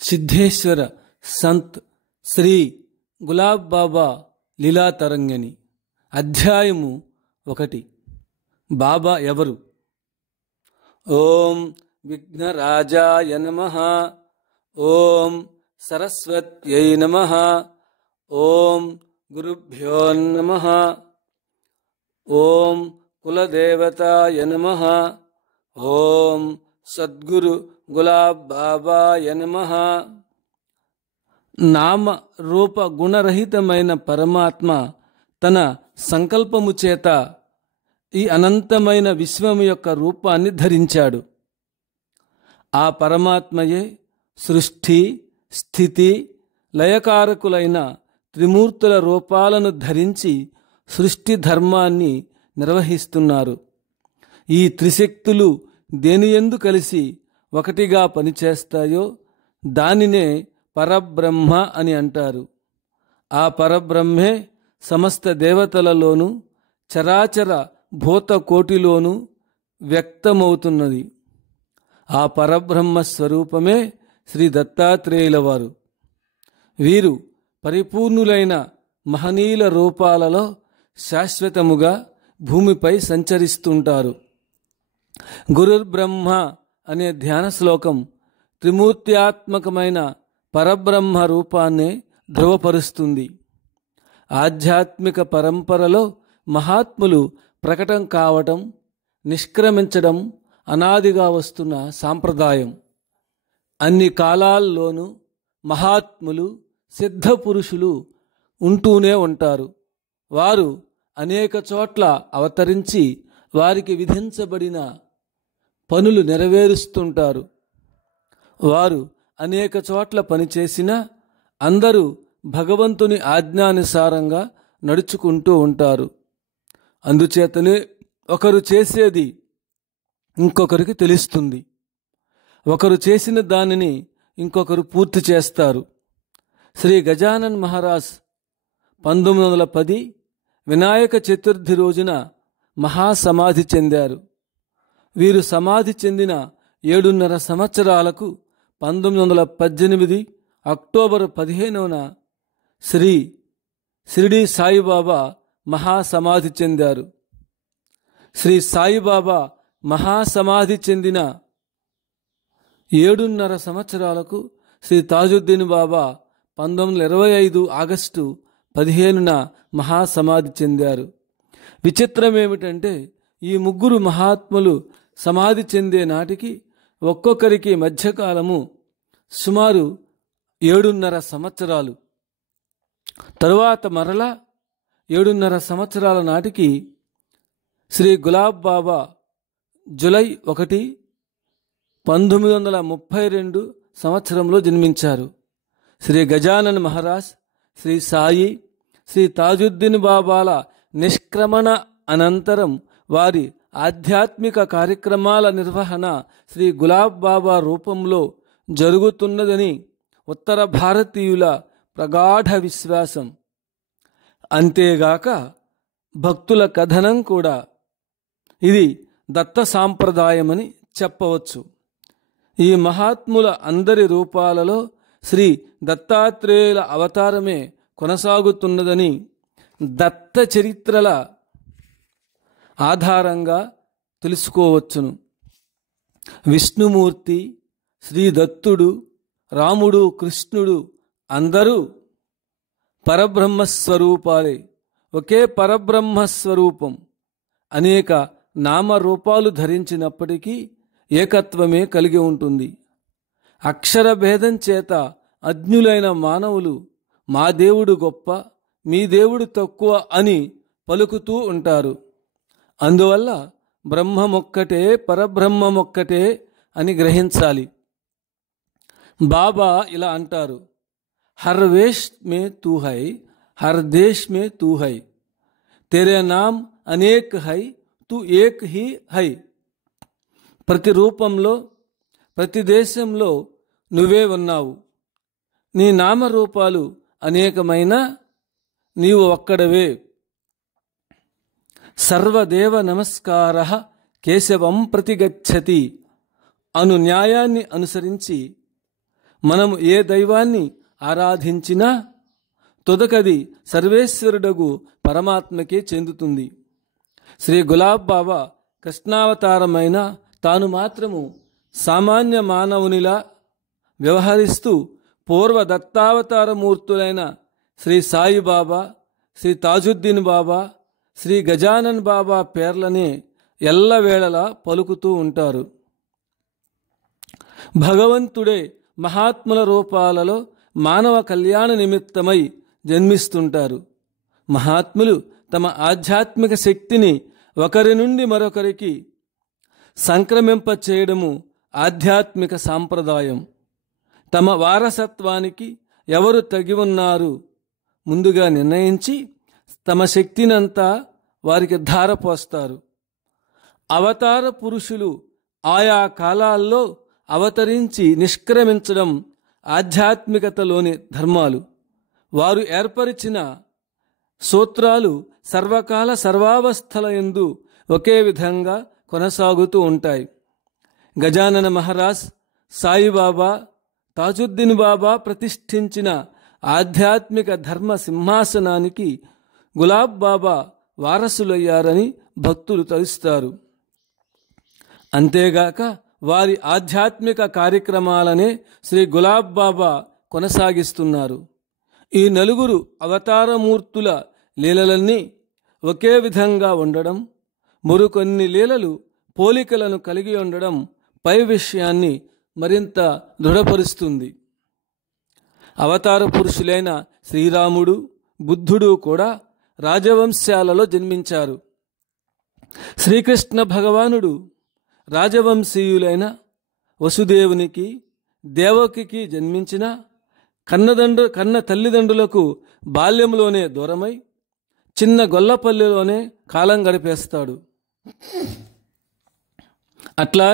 సిద్ధేశ్వర సంత్ శ్రీ గులాబ్ బాబా లీలా తరంగిణి. అధ్యాయము 1. బాబా ఎవరు? ఓం విఘ్నరాజాయ నమః. ఓం సరస్వత్యై నమః. ఓం గురుభ్యో నమః. ఓం కులదేవతాయ నమః. ఓం సద్గురు గులాబ్ బాబాయ నమః. నామ రూప గుణరహితమైన పరమాత్మ తన సంకల్పము చేత ఈ అనంతమైన విశ్వము యొక్క రూపాన్ని ధరించాడు. ఆ పరమాత్మయే సృష్టి, స్థితి, లయకారకులైన త్రిమూర్తుల రూపాలను ధరించి సృష్టి ధర్మాన్ని నిర్వహిస్తున్నారు. ఈ త్రిశక్తులు దేనియందు కలిసి ఒకటిగా పనిచేస్తాయో దానినే పరబ్రహ్మ అని అంటారు. ఆ పరబ్రహ్మే సమస్త దేవతలలోనూ చరాచర భూతకోటిలోనూ వ్యక్తమవుతున్నది. ఆ పరబ్రహ్మ స్వరూపమే శ్రీ దత్తాత్రేయుల వారు. వీరు పరిపూర్ణులైన మహనీయుల రూపాలలో శాశ్వతముగా భూమిపై సంచరిస్తుంటారు. గురుర్బ్రహ్మ అనే ధ్యాన శ్లోకం త్రిమూర్త్యాత్మకమైన పరబ్రహ్మ రూపాన్నే ధృవపరుస్తుంది. ఆధ్యాత్మిక పరంపరలో మహాత్ములు ప్రకటన కావటం, నిష్క్రమించడం అనాదిగా వస్తున్న సాంప్రదాయం. అన్ని కాలాల్లోనూ మహాత్ములు, సిద్ధ పురుషులు ఉంటూనే ఉంటారు. వారు అనేక చోట్ల అవతరించి వారికి విధించబడిన పనులు నెరవేరుస్తుంటారు. వారు అనేక చోట్ల పనిచేసినా అందరూ భగవంతుని ఆజ్ఞానుసారంగా నడుచుకుంటూ ఉంటారు. అందుచేతనే ఒకరు చేసేది ఇంకొకరికి తెలుస్తుంది. ఒకరు చేసిన దానిని ఇంకొకరు పూర్తి చేస్తారు. శ్రీ గజానన్ మహారాజ్ 1910 వినాయక చతుర్థి రోజున మహాసమాధి చెందారు. వీరు సమాధి చెందిన 7.5 సంవత్సరాలకు 1918 అక్టోబర్ 15న శ్రీ షిరిడి సాయిబాబా మహాసమాధి చెందారు. శ్రీ సాయిబాబా మహాసమాధి చెందిన 7.5 సంవత్సరాలకు శ్రీ తాజుద్దీన్ బాబా 1925 ఆగస్టు 15న మహాసమాధి చెందారు. విచిత్రం ఏమిటంటే ఈ ముగ్గురు మహాత్ములు సమాధి చెందే నాటికి ఒక్కొక్కరికి మధ్యకాలము సుమారు 7.5 సంవత్సరాలు. తరువాత మరలా 7.5 సంవత్సరాల నాటికి శ్రీ గులాబ్ బాబా జూలై 1, 1932 సంవత్సరంలో జన్మించారు. శ్రీ గజానన్ మహారాజ్, శ్రీ సాయి, శ్రీ తాజుద్దీన్ బాబాల నిష్క్రమణ అనంతరం వారి ఆధ్యాత్మిక కార్యక్రమాల నిర్వహణ శ్రీ గులాబ్ బాబా రూపంలో జరుగుతున్నదని ఉత్తర భారతీయుల ప్రగాఢ విశ్వాసం. అంతేగాక భక్తుల కథనం కూడా. ఇది దత్త సాంప్రదాయమని చెప్పవచ్చు. ఈ మహాత్ముల అందరి రూపాలలో శ్రీ దత్తాత్రేయుల అవతారమే కొనసాగుతున్నదని దత్త చరిత్రల ఆధారంగా తెలుసుకోవచ్చును. విష్ణుమూర్తి, శ్రీ దత్తుడు, రాముడు, కృష్ణుడు అందరూ పరబ్రహ్మస్వరూపాలే. ఒకే పరబ్రహ్మస్వరూపం అనేక నామరూపాలు ధరించినప్పటికీ ఏకత్వమే కలిగి ఉంటుంది. అక్షర భేదం చేత అజ్ఞులైన మానవులు మా దేవుడు గొప్ప, మీ దేవుడు తక్కువ అని పలుకుతూ ఉంటారు. అందువల్ల బ్రహ్మమొక్కటే, పరబ్రహ్మమొక్కటే అని గ్రహించాలి. బాబా ఇలా అంటారు, హర్ వేష్ మే తూ హై, హర్ దేశ్ మే తూ హై, తెరే నామ్ అనేక్ హై, తూ ఏక్ హీ హై. ప్రతి రూపంలో, ప్రతి దేశంలో నువ్వే ఉన్నావు. నీ నామరూపాలు అనేకమైన నీవు ఒక్కడవే. సర్వదేవ నమస్కార కేశవం ప్రతిగచ్చతి అను న్యాయాన్ని అనుసరించి మనం ఏ దైవాన్ని ఆరాధించినా తుదకది సర్వేశ్వరుడగు పరమాత్మకే చెందుతుంది. శ్రీ గులాబ్ బాబా కృష్ణావతారమైన తాను మాత్రము సామాన్య మానవునిలా వ్యవహరిస్తూ పూర్వ దత్తావతారమూర్తులైన శ్రీ సాయిబాబా, శ్రీ తాజుద్దీన్ బాబా, శ్రీ గజానన్ బాబా పేర్లనే ఎల్లవేళలా పలుకుతూ ఉంటారు. భగవంతుడే మహాత్ముల రూపాలలో మానవ కళ్యాణ నిమిత్తమై జన్మిస్తుంటారు. మహాత్ములు తమ ఆధ్యాత్మిక శక్తిని ఒకరి నుండి మరొకరికి సంక్రమింప చేయడము ఆధ్యాత్మిక సాంప్రదాయం. తమ వారసత్వానికి ఎవరు తగి ఉన్నారు ముందుగా నిర్ణయించి తమ శక్తినంతా వారికి ధారపోస్తారు. అవతార పురుషులు ఆయా కాలాల్లో అవతరించి నిష్క్రమించడం ఆధ్యాత్మికతలోని ధర్మాలు. వారు ఏర్పరిచిన సూత్రాలు సర్వకాల సర్వావస్థల యందు ఒకే విధంగా కొనసాగుతూ ఉంటాయి. గజానన మహారాజ్, సాయిబాబా, తాజుద్దీన్ బాబా ప్రతిష్ఠించిన ఆధ్యాత్మిక ధర్మ సింహాసనానికి గులాబ్ బాబా వారసులయ్యారని భక్తులు తలుస్తారు. అంతేగాక వారి ఆధ్యాత్మిక కార్యక్రమాలనే శ్రీ గులాబ్ బాబా కొనసాగిస్తున్నారు. ఈ నలుగురు అవతారమూర్తుల లీలలన్నీ ఒకే విధంగా ఉండడం, మరికొన్ని లీలలు పోలికలను కలిగి ఉండడం పై విషయాన్ని మరింత దృఢపరుస్తుంది. అవతార పురుషులైన శ్రీరాముడు, బుద్ధుడు కూడా రాజవంశాలలో జన్మించారు. శ్రీకృష్ణ భగవానుడు రాజవంశీయులైన వసుదేవునికి, దేవకికి జన్మించిన కన్న తల్లిదండ్రులకు బాల్యంలోనే దూరమై చిన్న గొల్లపల్లిలోనే కాలం గడిపేస్తాడు. అట్లా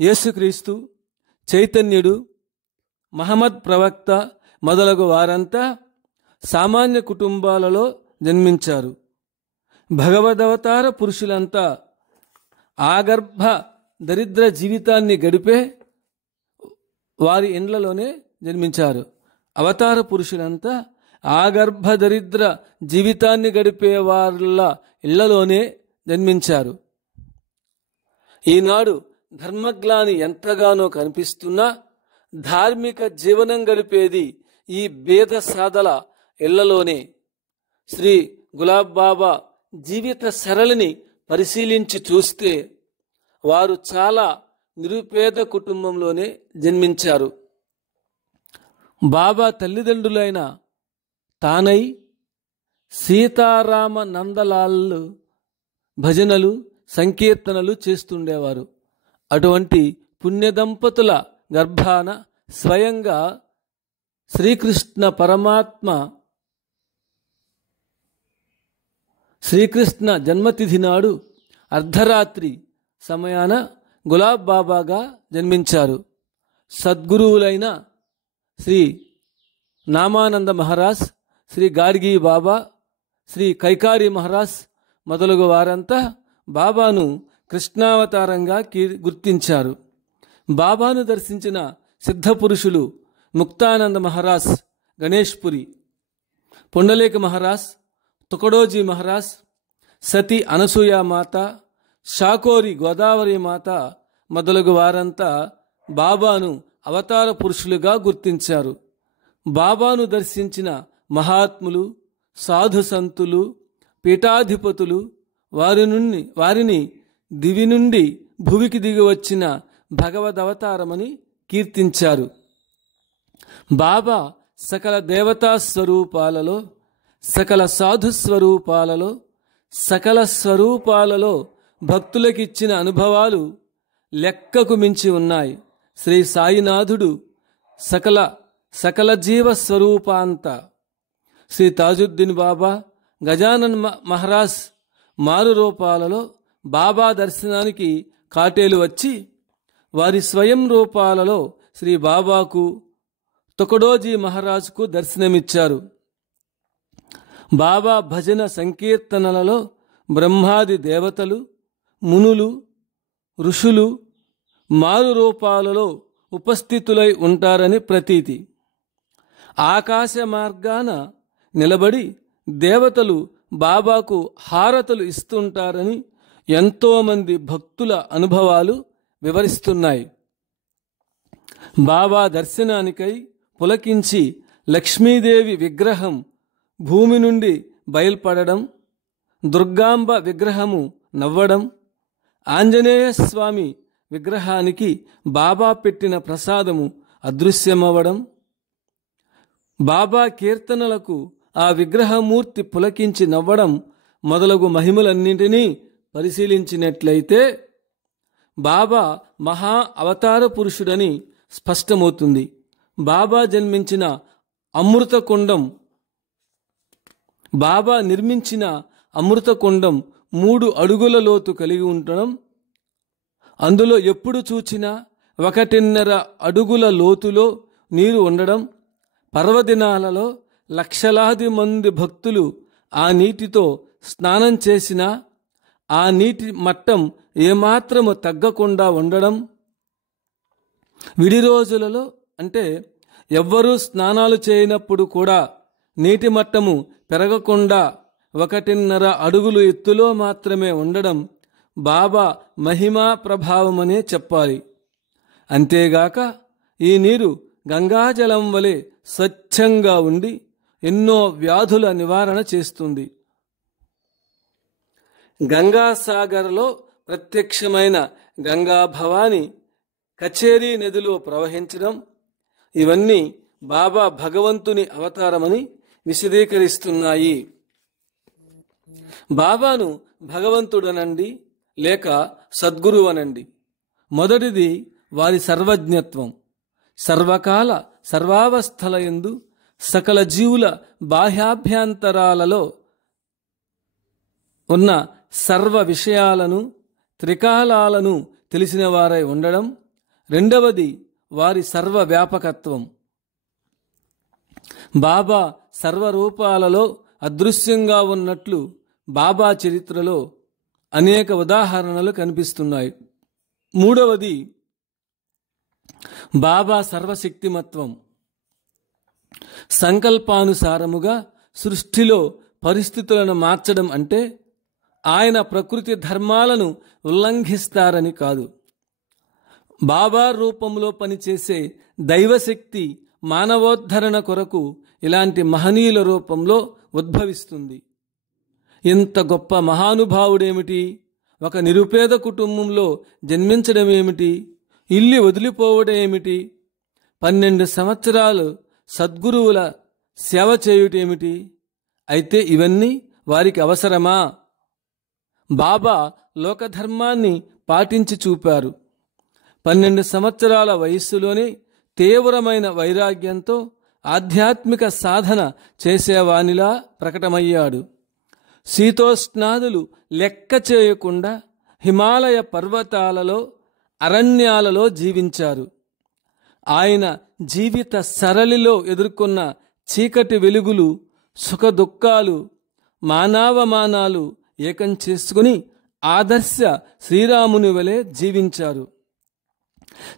యేసుక్రీస్తు, చైతన్యుడు, మహమ్మద్ ప్రవక్త మొదలగు వారంతా సామాన్య కుటుంబాలలో జన్మించారు. భగవదవతార పురుషులంతా ఆగర్భ దరిద్ర జీవితాన్ని గడిపే వారి ఇండ్లలోనే జన్మించారు. అవతార పురుషులంతా ఆగర్భ దరిద్ర జీవితాన్ని గడిపే వాళ్ళ ఇళ్లలోనే జన్మించారు. ఈనాడు ధర్మగ్లాని ఎంతగానో కనిపిస్తున్నా ధార్మిక జీవనం గడిపేది ఈ బేద సాదల ఇళ్లలోనే. శ్రీ గులాబ్ బాబా జీవిత సరళిని పరిశీలించి చూస్తే వారు చాలా నిరుపేద కుటుంబంలోనే జన్మించారు. బాబా తల్లిదండ్రులైన తానై, సీతారామ నందలాల్ భజనలు, సంకీర్తనలు చేస్తుండేవారు. అటువంటి పుణ్య దంపతుల గర్భాన స్వయంగా శ్రీకృష్ణ పరమాత్మ శ్రీకృష్ణ జన్మతిథి నాడు అర్ధరాత్రి సమయాన గులాబ్ బాబాగా జన్మించారు. సద్గురువులైన శ్రీ నామానంద మహారాజ్, శ్రీ గాడ్గి బాబా, శ్రీ కైకారి మహారాజ్ మొదలగు వారంతా బాబాను కృష్ణావతారంగా గుర్తించారు. బాబాను దర్శించిన సిద్ధపురుషులు ముక్తానంద మహారాజ్ గణేష్పురి, పుండలేక మహారాజ్, తుకడోజీ మహారాజ్, సతీ అనసూయ మాత, షాకోరి గోదావరి మాత మొదలగు వారంతా బాబాను అవతార పురుషులుగా గుర్తించారు. బాబాను దర్శించిన మహాత్ములు, సాధు సంతులు, పీఠాధిపతులు వారిని దివి నుండి భువికి దిగి వచ్చిన భగవదవతారమని కీర్తించారు. బాబా సకల దేవతా స్వరూపాలలో, సకల సాధు స్వరూపాలలో, సకల స్వరూపాలలో భక్తులకిచ్చిన అనుభవాలు లెక్కకు మించి ఉన్నాయి. శ్రీ సాయినాథుడు సకల జీవ స్వరూపాంత. శ్రీ తాజుద్దీన్ బాబా, గజానన్ మహారాజ్ మారు రూపాలలో బాబా దర్శనానికి కాటేలు వచ్చి వారి స్వయం రూపాలలో శ్రీ బాబాకు, తుకడోజీ మహారాజుకు దర్శనమిచ్చారు. బాబా భజన సంకీర్తనలలో బ్రహ్మాది దేవతలు, మునులు, ఋషులు మారు రూపాలలో ఉపస్థితులై ఉంటారని ప్రతీతి. ఆకాశ మార్గాన నిలబడి దేవతలు బాబాకు హారతులు ఇస్తుంటారని ఎంతోమంది భక్తుల అనుభవాలు వివరిస్తున్నాయి. బాబా దర్శనానికై పులకించి లక్ష్మీదేవి విగ్రహం భూమి నుండి బయల్పడడం, దుర్గాంబ విగ్రహము నవ్వడం, ఆంజనేయ స్వామి విగ్రహానికి బాబా పెట్టిన ప్రసాదము అదృశ్యమవ్వడం, బాబా కీర్తనలకు ఆ విగ్రహమూర్తి పులకించి నవ్వడం మొదలగు మహిమలన్నింటినీ పరిశీలించినట్లయితే బాబా మహా అవతార పురుషుడని స్పష్టమవుతుంది. బాబా జన్మించిన అమృతకుండం, బాబా నిర్మించిన అమృతకుండం 3 అడుగుల లోతు కలిగి ఉండడం, అందులో ఎప్పుడు చూచినా 1.5 అడుగుల లోతులో నీరు ఉండడం, పర్వదినాలలో లక్షలాది మంది భక్తులు ఆ నీటితో స్నానం చేసినా ఆ నీటి మట్టం ఏమాత్రము తగ్గకుండా ఉండడం, విడి రోజులలో అంటే ఎవ్వరూ స్నానాలు చేయనప్పుడు కూడా నీటి మట్టము పెరగకుండా 1.5 అడుగులు ఎత్తులో మాత్రమే ఉండడం బాబా మహిమా ప్రభావమనే చెప్పాలి. అంతేగాక ఈ నీరు గంగాజలం వలె స్వచ్ఛంగా ఉండి ఎన్నో వ్యాధుల నివారణ చేస్తుంది. గంగాసాగర్లో ప్రత్యక్షమైన గంగా భవాని కచేరీ నదిలో ప్రవహించడం, ఇవన్నీ బాబా భగవంతుని అవతారమని విశదీకరిస్తున్నాయి. బాబాను భగవంతుడనండి లేక సద్గురువనండి. మొదటిది వారి సర్వజ్ఞత్వం. సర్వకాల సర్వావస్థలయందు సకల జీవుల బాహ్యాభ్యంతరాలలో ఉన్న సర్వ విషయాలను త్రికాలాలను తెలిసిన వారై ఉండడం. రెండవది వారి సర్వ వ్యాపకత్వం. బాబా సర్వరూపాలలో అదృశ్యంగా ఉన్నట్లు బాబా చరిత్రలో అనేక ఉదాహరణలు కనిపిస్తున్నాయి. మూడవది బాబా సర్వశక్తిమత్వం. సంకల్పానుసారముగా సృష్టిలో పరిస్థితులను మార్చడం అంటే ఆయన ప్రకృతి ధర్మాలను ఉల్లంఘిస్తారని కాదు. బాబా రూపంలో పనిచేసే దైవశక్తి మానవోద్ధరణ కొరకు ఇలాంటి మహనీయుల రూపంలో ఉద్భవిస్తుంది. ఇంత గొప్ప మహానుభావుడేమిటి, ఒక నిరుపేద కుటుంబంలో జన్మించడమేమిటి, ఇల్లు వదిలిపోవడం ఏమిటి, 12 సంవత్సరాలు సద్గురువుల సేవ చేయుటేమిటి? అయితే ఇవన్నీ వారికి అవసరమా? బాబా లోకధర్మాన్ని పాటించి చూపారు. 12 సంవత్సరాల వయస్సులోనే తీవ్రమైన వైరాగ్యంతో ఆధ్యాత్మిక సాధన చేసేవానిలా ప్రకటమయ్యాడు. శీతోష్ణాదులు లెక్క చేయకుండా హిమాలయ పర్వతాలలో అరణ్యాలలో జీవించారు. ఆయన జీవిత సరళిలో ఎదుర్కొన్న చీకటి వెలుగులు, సుఖ దుఃఖాలు, మానవమానాలు ఏకం చేసుకుని ఆదర్శ శ్రీరాముని వలె జీవించారు.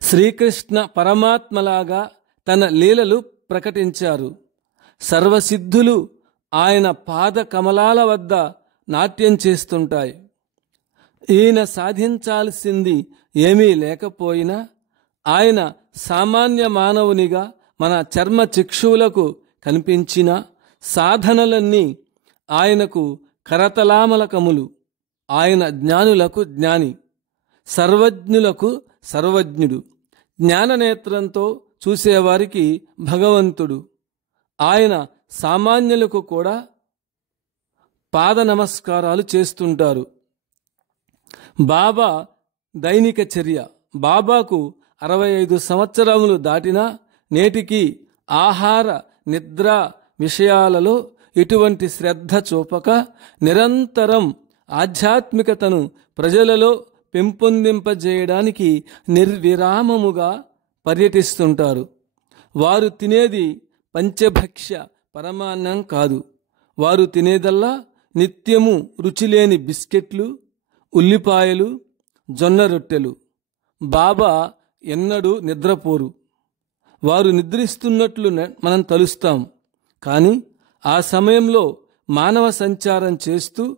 శ్రీకృష్ణ పరమాత్మలాగా తన లీలలు ప్రకటించారు. సర్వసిద్ధులు ఆయన పాద కమలాల వద్ద నాట్యం చేస్తుంటాయి. ఈయన సాధించాల్సింది ఏమీ లేకపోయినా ఆయన సామాన్య మానవునిగా మన చర్మ చక్షువులకు కనిపించిన సాధనలన్నీ ఆయనకు కరతలామలకములు. ఆయన జ్ఞానులకు జ్ఞాని, సర్వజ్ఞులకు సర్వజ్ఞుడు, జ్ఞాననేత్రంతో చూసేవారికి భగవంతుడు. ఆయన సామాన్యులకు కూడా పాద నమస్కారాలు చేస్తుంటారు. బాబా దైనిక చర్య. బాబాకు 65 సంవత్సరములు దాటినా నేటికి ఆహార నిద్ర విషయాలలో ఎటువంటి శ్రద్ధ చూపక నిరంతరం ఆధ్యాత్మికతను ప్రజలలో పెంపొందింపజేయడానికి నిర్విరామముగా పర్యటిస్తుంటారు. వారు తినేది పంచభక్ష్య పరమాన్నం కాదు. వారు తినేదల్లా నిత్యము రుచిలేని బిస్కెట్లు, ఉల్లిపాయలు, జొన్న రొట్టెలు. బాబా ఎన్నడూ నిద్రపోరు. వారు నిద్రిస్తున్నట్లు మనం తలుస్తాం, కానీ ఆ సమయంలో మానవ సంచారం చేస్తూ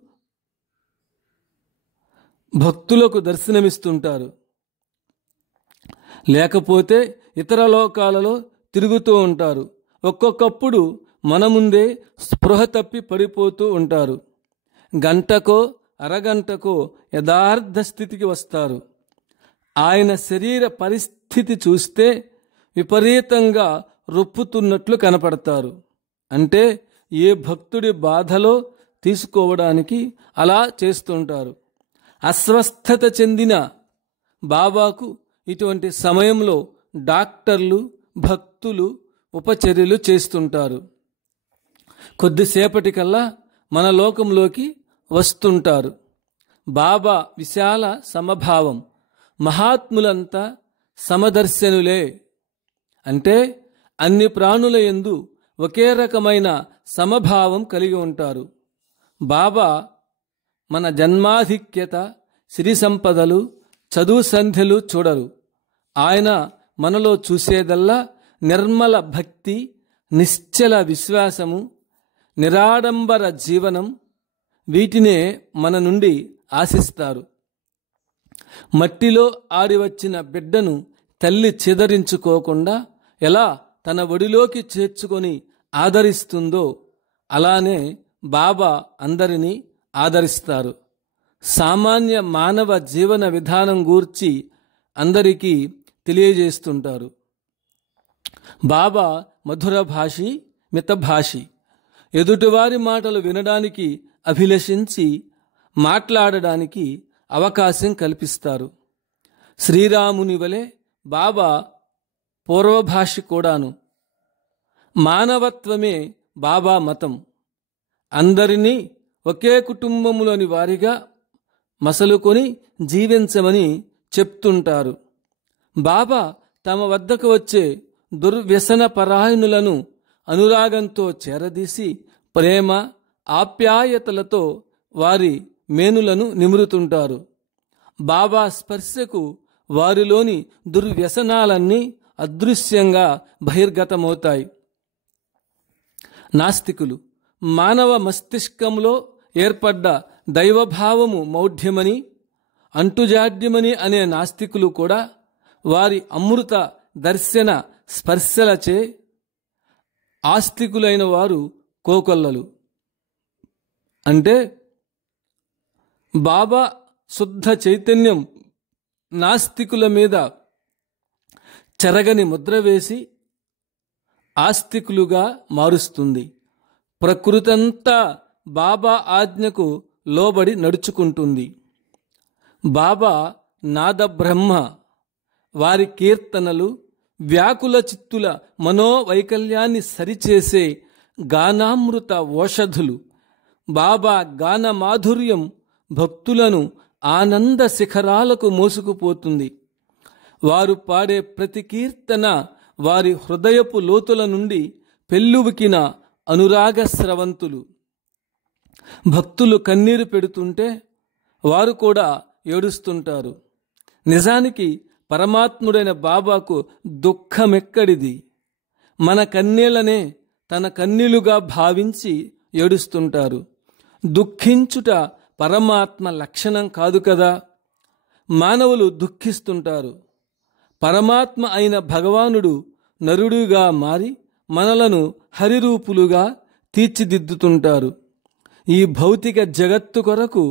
భక్తులకు దర్శనమిస్తుంటారు. లేకపోతే ఇతర లోకాలలో తిరుగుతూ ఉంటారు. ఒక్కొక్కప్పుడు మన ముందే స్పృహ తప్పి పడిపోతూ ఉంటారు. గంటకో అరగంటకో యథార్థ స్థితికి వస్తారు. ఆయన శరీర పరిస్థితి చూస్తే విపరీతంగా రొప్పుతున్నట్లు కనపడతారు. అంటే ఏ భక్తుడి బాధలో తీసుకోవడానికి అలా చేస్తుంటారు. అస్వస్థత చెందిన బాబాకు ఇటువంటి సమయంలో డాక్టర్లు, భక్తులు ఉపచర్యలు చేస్తుంటారు. కొద్దిసేపటికల్లా మన లోకంలోకి వస్తుంటారు. బాబా విశాల సమభావం. మహాత్ములంతా సమదర్శనులే. అంటే అన్ని ప్రాణుల యందు ఒకే రకమైన సమభావం కలిగి ఉంటారు. బాబా మన జన్మాధిక్యత, సిరి సంపదలు, చదువు సంధ్యలు చూడరు. ఆయన మనలో చూసేదల్లా నిర్మల భక్తి, నిశ్చల విశ్వాసము, నిరాడంబర జీవనం. వీటినే మన నుండి ఆశిస్తారు. మట్టిలో ఆడి వచ్చిన బిడ్డను తల్లి చెదరించుకోకుండా ఎలా తన ఒడిలోకి చేర్చుకొని ఆదరిస్తుందో అలానే బాబా అందరినీ ఆదరిస్తారు. సామాన్య మానవ జీవన విధానం గూర్చి అందరికీ తెలియజేస్తుంటారు. బాబా మధుర భాషి, మితభాషి. ఎదుటివారి మాటలు వినడానికి అభిలషించి మాట్లాడడానికి అవకాశం కల్పిస్తారు. శ్రీరాముని వలె బాబా పూర్వభాషి కూడాను. మానవత్వమే బాబా మతం. అందరినీ ఒకే కుటుంబంలోని వారిగా మసలుకొని జీవించమని చెప్తుంటారు. బాబా తమ వద్దకు వచ్చే దుర్వ్యసన పరాయణులను అనురాగంతో చేరదీసి ప్రేమ, ఆప్యాయతలతో వారి మేనులను నిమురుతుంటారు. బాబా స్పర్శకు వారిలోని దుర్వ్యసనాలన్నీ అదృశ్యంగా బహిర్గతమవుతాయి. నాస్తికులు మానవ మస్తిష్కంలో ఏర్పడ్డ దైవభావము మౌఢ్యమని, అంటుజాడ్యమని అనే నాస్తికులు కూడా వారి అమృత దర్శన స్పర్శలచే ఆస్తికులైన వారు కోకొల్లలు. అంటే బాబా శుద్ధ చైతన్యం నాస్తికుల మీద చెరగని ముద్ర వేసి ఆస్తికులుగా మారుస్తుంది. ప్రకృతంతా బాబా ఆజ్ఞకు లోబడి నడుచుకుంటుంది. బాబా నాదబ్రహ్మ. వారి కీర్తనలు వ్యాకుల చిత్తుల మనోవైకల్యాన్ని సరిచేసే గానామృత ఓషధులు. బాబా గాన మాధుర్యం భక్తులను ఆనంద శిఖరాలకు మోసుకుపోతుంది. వారు పాడే ప్రతి కీర్తన వారి హృదయపు లోతుల నుండి పెళ్ళుబికిన అనురాగ స్రవంతులు. భక్తులు కన్నీరు పెడుతుంటే వారు కూడా ఏడుస్తుంటారు. నిజానికి పరమాత్ముడైన బాబాకు దుఃఖమెక్కడిది? మన కన్నీళ్లనే తన కన్నీలుగా భావించి ఏడుస్తుంటారు. దుఃఖించుట పరమాత్మ లక్షణం కాదు కదా. మానవులు దుఃఖిస్తుంటారు. పరమాత్మ అయిన భగవానుడు నరుడుగా మారి మనలను హరిరూపులుగా తీర్చిదిద్దుతుంటారు. ఈ భౌతిక జగత్తు కొరకు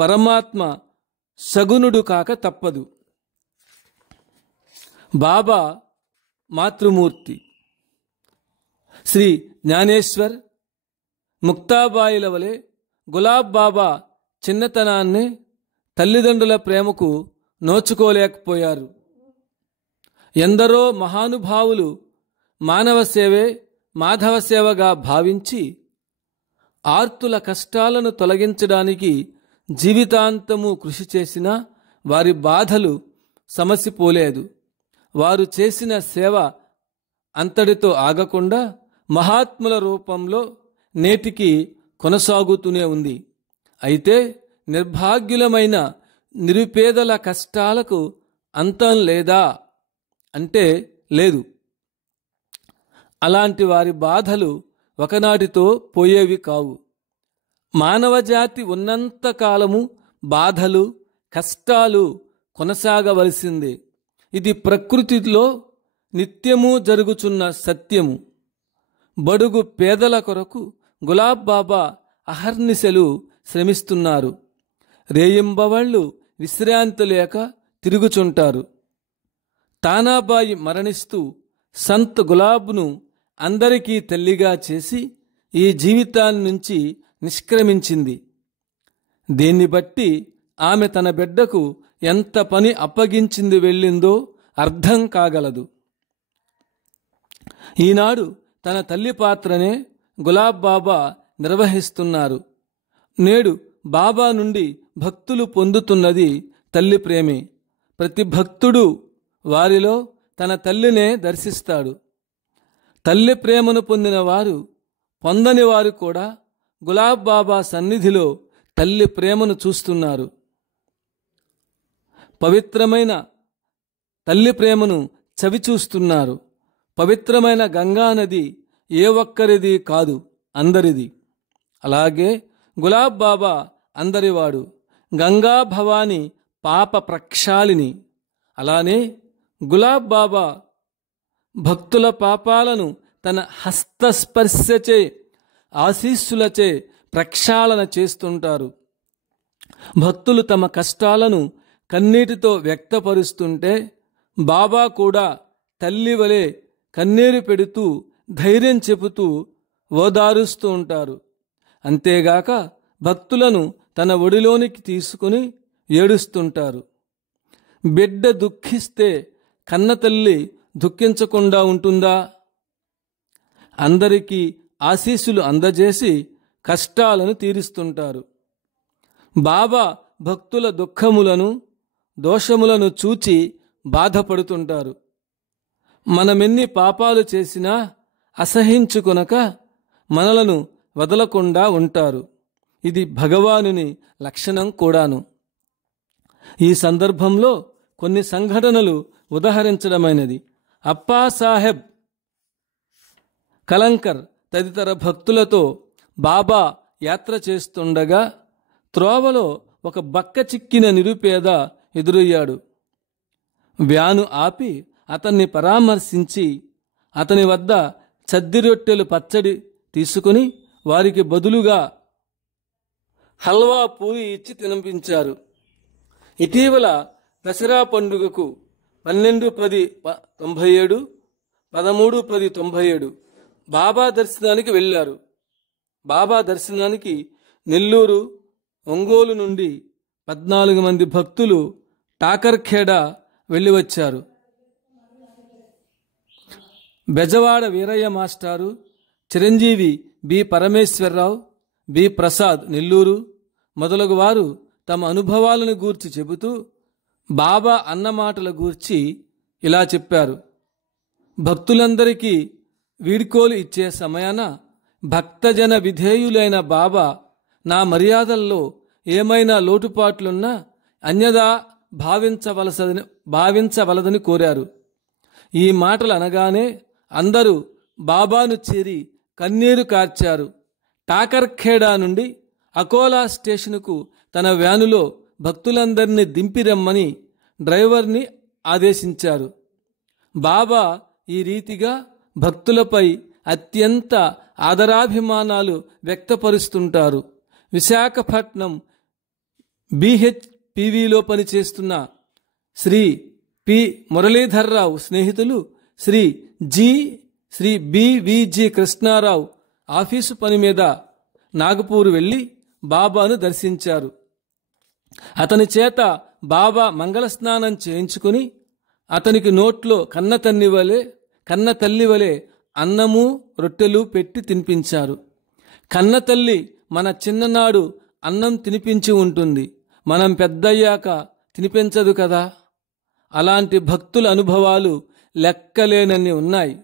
పరమాత్మ సగుణుడు కాక తప్పదు. బాబా మాతృమూర్తి. శ్రీ జ్ఞానేశ్వర్, ముక్తాబాయిల వలె గులాబ్ బాబా చిన్నతనాన్నే తల్లిదండ్రుల ప్రేమకు నోచుకోలేకపోయారు. ఎందరో మహానుభావులు మానవ సేవే మాధవ సేవగా భావించి ఆర్తుల కష్టాలను తొలగించడానికి జీవితాంతము కృషి చేసినా వారి బాధలు సమసిపోలేదు. వారు చేసిన సేవ అంతటితో ఆగకుండా మహాత్ముల రూపంలో నేటికి కొనసాగుతూనే ఉంది. అయితే నిర్భాగ్యులమైన నిరుపేదల కష్టాలకు అంతం లేదా అంటే లేదు. అలాంటి వారి బాధలు ఒకనాటితో పోయేవి కావు. మానవజాతి ఉన్నంత కాలము బాధలు, కష్టాలు కొనసాగవలసిందే. ఇది ప్రకృతిలో నిత్యము జరుగుచున్న సత్యము. బడుగు పేదల కొరకు గులాబ్ బాబా అహర్నిశలు శ్రమిస్తున్నారు. రేయింబవళ్ళు విశ్రాంతి లేక తిరుగుచుంటారు. తానాబాయి మరణిస్తూ సంత్ గులాబ్ను అందరికీ తల్లిగా చేసి ఈ జీవితాన్ని నుంచి నిష్క్రమించింది. దీన్ని బట్టి ఆమె తన బిడ్డకు ఎంత పని అప్పగించింది వెళ్ళిందో అర్థం కాగలదు. ఈనాడు తన తల్లి పాత్రనే గులాబ్ బాబా నిర్వహిస్తున్నారు. నేడు బాబా నుండి భక్తులు పొందుతున్నది తల్లి ప్రేమే. ప్రతి భక్తుడు వారిలో తన తల్లినే దర్శిస్తాడు. తల్లి ప్రేమను పొందిన వారు, పొందని వారు కూడా గులాబ్ బాబా సన్నిధిలో తల్లి ప్రేమను చూస్తున్నారు. పవిత్రమైన తల్లి ప్రేమను చవిచూస్తున్నారు. పవిత్రమైన గంగానది ఏ ఒక్కరిది కాదు, అందరిది. అలాగే గులాబ్ బాబా అందరివాడు. గంగా భవాని పాప ప్రక్షాళిని. అలానే గులాబ్ బాబా భక్తుల పాపాలను తన హస్తస్పర్శచే, ఆశీస్సులచే ప్రక్షాళన చేస్తుంటారు. భక్తులు తమ కష్టాలను కన్నీటితో వ్యక్తపరుస్తుంటే బాబా కూడా తల్లి వలె కన్నీరు పెడుతూ ధైర్యం చెబుతూ ఓదారుస్తూ ఉంటారు. అంతేగాక భక్తులను తన ఒడిలోనికి తీసుకుని ఏడుస్తుంటారు. బిడ్డ దుఃఖిస్తే కన్నతల్లి దుఃఖించకుండా ఉంటుందా? అందరికీ ఆశీస్సులు అందజేసి కష్టాలను తీరుస్తుంటారు. బాబా భక్తుల దుఃఖములను, దోషములను చూచి బాధపడుతుంటారు. మనమెన్ని పాపాలు చేసినా అసహించుకొనక మనలను వదలకుండా ఉంటారు. ఇది భగవానుని లక్షణం కూడాను. ఈ సందర్భంలో కొన్ని సంఘటనలు ఉదహరించడమైనది. అప్పాసాహెబ్ కలంకర్ తదితర భక్తులతో బాబా యాత్ర చేస్తుండగా త్రోవలో ఒక బక్క చిక్కిన నిరుపేద ఎదురయ్యాడు. వ్యాను ఆపి అతన్ని పరామర్శించి అతని వద్ద చద్ది రొట్టెలు పచ్చడి తీసుకుని వారికి బదులుగా హల్వా పూరి ఇచ్చి తినిపించారు. ఇటీవల దసరా పండుగకు 12/10/97, 13/10/97 బాబా దర్శనానికి వెళ్ళారు. బాబా దర్శనానికి నెల్లూరు, ఒంగోలు నుండి 14 మంది భక్తులు టాకర్ఖేడా వెళ్ళి వచ్చారు. బెజవాడ వీరయ్య మాస్టారు, చిరంజీవి బి పరమేశ్వరరావు, బి ప్రసాద్ నెల్లూరు మొదలగు వారు తమ అనుభవాలను గూర్చి చెబుతూ బాబా అన్నమాటల గూర్చి ఇలా చెప్పారు. భక్తులందరికీ వీడ్కోలు ఇచ్చే సమయాన భక్తజన విధేయులైన బాబా నా మర్యాదల్లో ఏమైనా లోటుపాట్లున్నా అన్యదా భావించవలదని కోరారు. ఈ మాటలు అనగానే అందరూ బాబాను చేరి కన్నీరు కార్చారు. టాకర్ఖేడా నుండి అకోలా స్టేషనుకు తన వ్యానులో భక్తులందరినీ దింపిరమ్మని డ్రైవర్ని ఆదేశించారు. బాబా ఈ రీతిగా భక్తులపై అత్యంత ఆదరాభిమానాలు వ్యక్తపరుస్తుంటారు. విశాఖపట్నం BHPVలో పనిచేస్తున్న శ్రీ పి మురళీధర్రావు స్నేహితులు శ్రీ BVG కృష్ణారావు ఆఫీసు పని మీద నాగపూర్ వెళ్ళి బాబాను దర్శించారు. అతని చేత బాబా మంగళ స్నానం చేయించుకుని అతనికి నోట్లో కన్న తల్లి వలె అన్నము రొట్టెలు పెట్టి తినిపించారు. కన్నతల్లి మన చిన్ననాడు అన్నం తినిపించి ఉంటుంది, మనం పెద్దయ్యాక తినిపించదు కదా. అలాంటి భక్తుల అనుభవాలు లెక్కలేనన్ని ఉన్నాయి.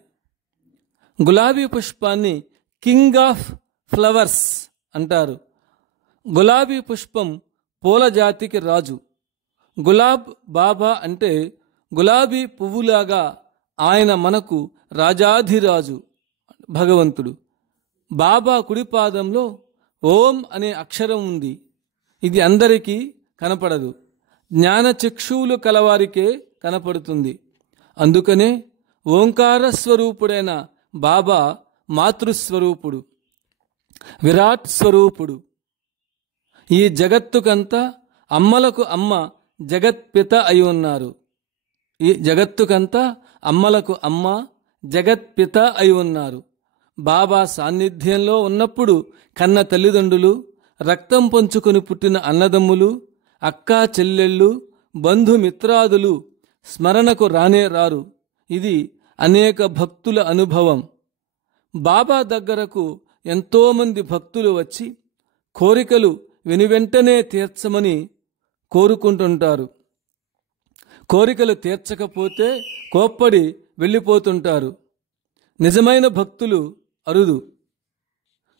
గులాబీ పుష్పాన్ని కింగ్ ఆఫ్ ఫ్లవర్స్ అంటారు. గులాబీ పుష్పం పూల జాతికి రాజు. గులాబ్ బాబా అంటే గులాబీ పువ్వులాగా ఆయన మనకు రాజాధిరాజు భగవంతుడు. బాబా కుడిపాదంలో ఓం అనే అక్షరం ఉంది. ఇది అందరికీ కనపడదు, జ్ఞానచక్షువులు కలవారికే కనపడుతుంది. అందుకనే ఓంకార స్వరూపుడైన బాబా మాతృస్వరూపుడు, విరాట్ స్వరూపుడు. ఈ జగత్తుకంతా అమ్మలకు అమ్మ జగత్పిత అయి ఉన్నారు. ఈ జగత్తుకంతా అమ్మలకు అమ్మ జగత్పిత అయి ఉన్నారు. బాబా సాన్నిధ్యంలో ఉన్నప్పుడు కన్న తల్లిదండ్రులు, రక్తం పంచుకొని పుట్టిన అన్నదమ్ములు, అక్కా చెల్లెళ్ళు, బంధుమిత్రాదులు స్మరణకు రానే రారు. ఇది అనేక భక్తుల అనుభవం. బాబా దగ్గరకు ఎంతోమంది భక్తులు వచ్చి కోరికలు వెనువెంటనే తీర్చమని కోరుకుంటుంటారు. కోరికలు తీర్చకపోతే కోప్పడి వెళ్ళిపోతుంటారు. నిజమైన భక్తులు అరుదు.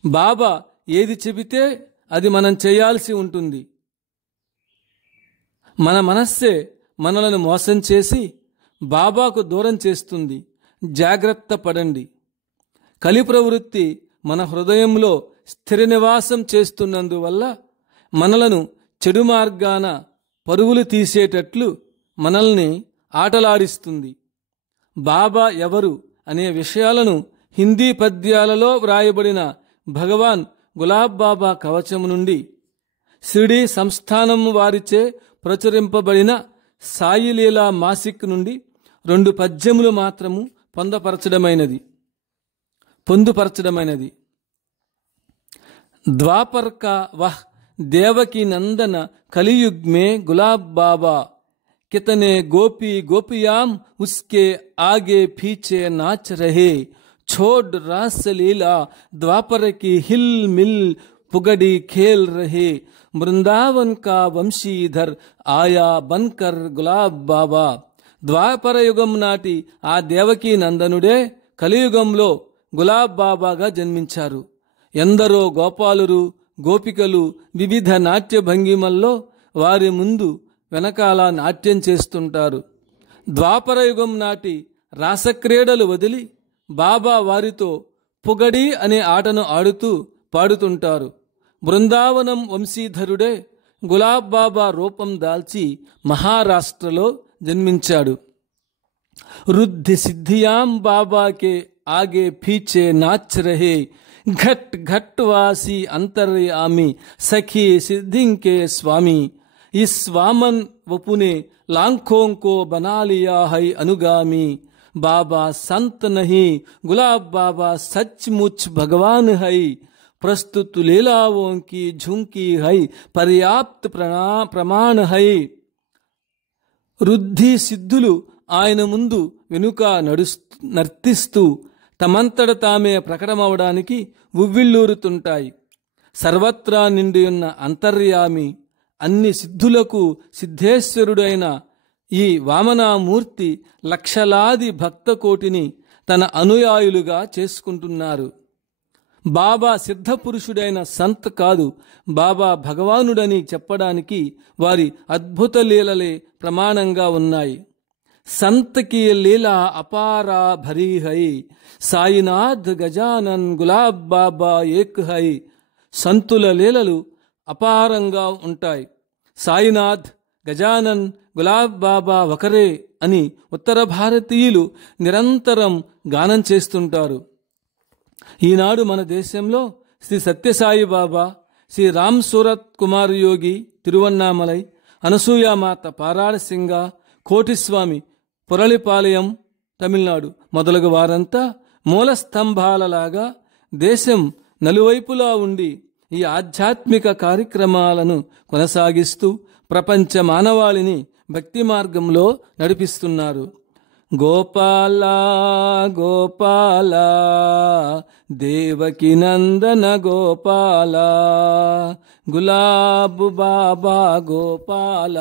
బాబా ఏది చెబితే అది మనం చేయాల్సి ఉంటుంది. మన మనస్సే మనలను మోసం చేసి బాబాకు దూరం చేస్తుంది. జాగ్రత్త పడండి. కలి ప్రవృత్తి మన హృదయంలో స్థిర నివాసం చేస్తున్నందువల్ల మనలను చెడు మార్గాన పరుగులు తీసేటట్లు మనల్ని ఆటలాడిస్తుంది. బాబా ఎవరు అనే విషయాలను హిందీ పద్యాలలో వ్రాయబడిన భగవాన్ గులాబ్ బాబా కవచం నుండి, షిరిడీ సంస్థానం వారిచే ప్రచురింపబడిన సాయిలీలా మాసిక్ నుండి 2 పద్యములు మాత్రము పొందుపరచడమైనది. ద్వాపర్ కా వహ్ దేవకి నందన కలియుగ్ మే గులాబ్ బాబా కితనే గోపీ గోపియాం ఉస్కే ఆగే పీछे नाच रहे छोड़ रास लीला द्वापर की हिल मिल पुगड़ी खेल रहे वृंदावन का వంశీధర్ ఆయా బన్కర్ గులాబ్ బాబా. ద్వాపర యుగం నాటి ఆ దేవకీ నందనుడే కలియుగంలో గులాబ్ బాబాగా జన్మించారు. ఎందరో గోపాలురు, గోపికలు వివిధ నాట్య భంగిమల్లో వారి ముందు వెనకాల నాట్యం చేస్తుంటారు. ద్వాపర యుగం నాటి రాసక్రీడలు వదిలి బాబా వారితో పుగడి అనే ఆటను ఆడుతూ పాడుతుంటారు. బృందావనం వంశీధరుడే గులాబ్ బాబా రూపం దాల్చి మహారాష్ట్రలో జన్మించాడు. రుద్ధి సిద్ధియాం బాబాకే ఆగే పీछे నాచ్ రహే ఘట్ ఘట్ వాసి అంతర్యామి సఖీ సిద్ధింకే స్వామి इस वामन वपुने लाखों को बना लिया है अनुगामी. बाबा संत नहीं गुलाब बाबा सचमुच भगवान है. प्रस्तुत लीलाओं की झुंकी है पर्याप्त प्रमाण है. రుద్ధి సిద్ధులు ఆయన ముందు వెనుక నర్తిస్తూ తమంతట తామే ప్రకటమవడానికి ఉవ్విళ్ళూరుతుంటాయి. సర్వత్రా నిండియున్న అంతర్యామి, అన్ని సిద్ధులకు సిద్ధేశ్వరుడైన ఈ వామనామూర్తి లక్షలాది భక్తకోటిని తన అనుయాయులుగా చేసుకుంటున్నారు. బాబా సిద్ధపురుషుడైన సంత్ కాదు, బాబా భగవానుడని చెప్పడానికి వారి అద్భుత లీలలే ప్రమాణంగా ఉన్నాయి. సంత్ కి లీలా అపారా భరీ హై, సాయినాథ్ గజానన్ గులాబ్ బాబా ఏక్ హై. సంతుల లీలలు అపారంగా ఉంటాయి. సాయినాథ్, గజానన్, గులాబ్ బాబా ఒకరే అని ఉత్తర భారతీయులు నిరంతరం గానం చేస్తుంటారు. ఈనాడు మన దేశంలో శ్రీ సత్యసాయి బాబా, శ్రీ రామ్ సూరత్ కుమార్ యోగి తిరువన్నామలై, అనసూయామాత పారాళసింగ, కోటిస్వామి పురళిపాలయం తమిళనాడు మొదలగు వారంతా మూల స్తంభాలలాగా దేశం నలువైపులా ఉండి ఈ ఆధ్యాత్మిక కార్యక్రమాలను కొనసాగిస్తూ ప్రపంచ మానవాళిని భక్తి మార్గంలో నడిపిస్తున్నారు. గోపాల గోపాల దేవకి నందన గోపాల గులాబ్ బాబా గోపాల.